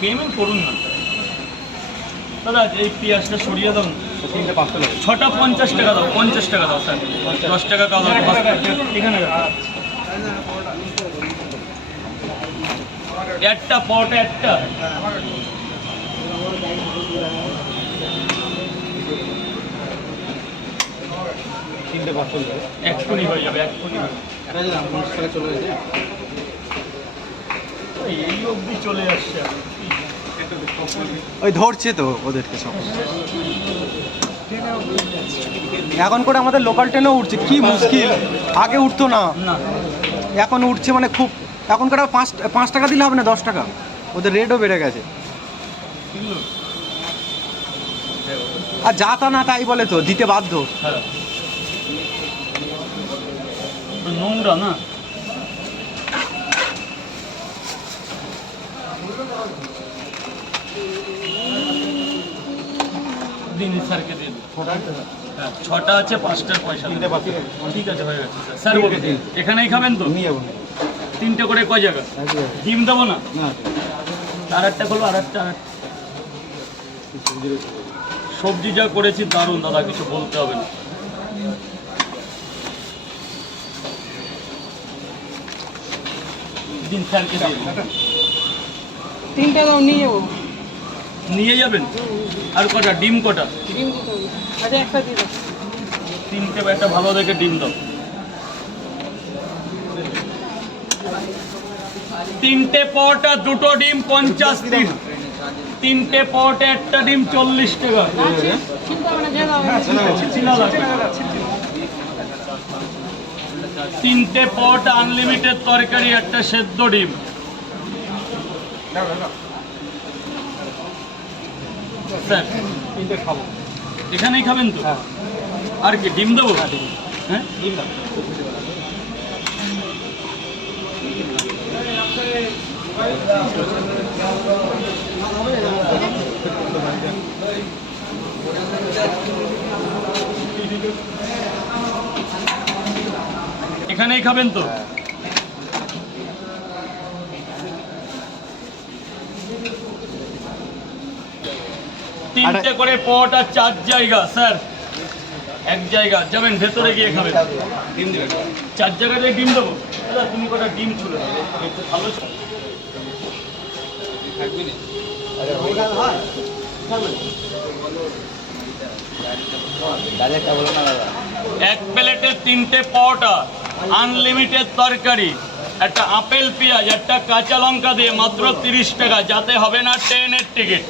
Payment করুন না। দাদা, এই পেঁয়াজটা সরিয়ে দাও। ছটা পঞ্চাশ টাকা দাও, পঞ্চাশ টাকা দাও, স্যার। দশ টাকা দাও এখানে একটা পট একটা। এক্ষুনি হয়ে যাবে। এক্ষুনি হয়ে চলে গেছে? এই অবধি চলে আসছে। ওই ধরছে তো ওদেরকে সব। এখন করে আমাদের লোকাল ট্রেনও উঠছে কি মুশকিল। আগে উঠতো না। না। এখন উঠছে মানে খুব এখন করে পাঁচ পাঁচ টাকা দিলে হবে না দশ টাকা। ওদের রেটও বেড়ে গেছে। আর যা তা না তাই বলে তো দিতে বাধ্য। হ্যাঁ। নোংরা না দিন স্যারকে দিন ছটা আছে পাঁচটার পয়সা ঠিক আছে হয়ে গেছে। স্যার এখানেই খাবেন তো? নিয়ে যাব তিনটে করে কয় জায়গা? ডিম দেবো না? না। আর একটা করব আর একটা সবজি যা করেছি দারুণ দাদা কিছু বলতে হবে না। দিন স্যারকে দিয়ে তিনটা দাও নিয়ে যাব। নিয়ে যাবেন? আর কটা? ডিম কটা? ডিম দিতে হবে আচ্ছা একটা দিয়ে দাও। তিনটে বা একটা ভালো দেখে ডিম দাও। তিনটে পটা দুটো ডিম পঞ্চাশ দিন তিনটে পটে একটা ডিম চল্লিশ টাকা চিন্তা হবে না দিয়ে দাও চিনা লাগবে। তিনটে পট আনলিমিটেড তরকারি একটা সেদ্ধ ডিম। স্যার তিনটে খাব। এখানেই খাবেন তো? হ্যাঁ। আর কি ডিম দেবো? হ্যাঁ ডিম। দাও এখানেই খাবেন তো? তিনটে করে পট আর চার জায়গা স্যার। এক জায়গা যাবেন ভেতরে গিয়ে খাবেন। ডিম দিবেন। চার জায়গাতে ডিম দেবো। দাদা তুমি কটা ডিম ছুলে ভালো এক প্লেটে তিনটে পরোটা আনলিমিটেড তরকারি, একটা আপেল পেঁয়াজ, একটা কাঁচা লঙ্কা দিয়ে মাত্র তিরিশ টাকা, যাতে হবে না ট্রেনের টিকিট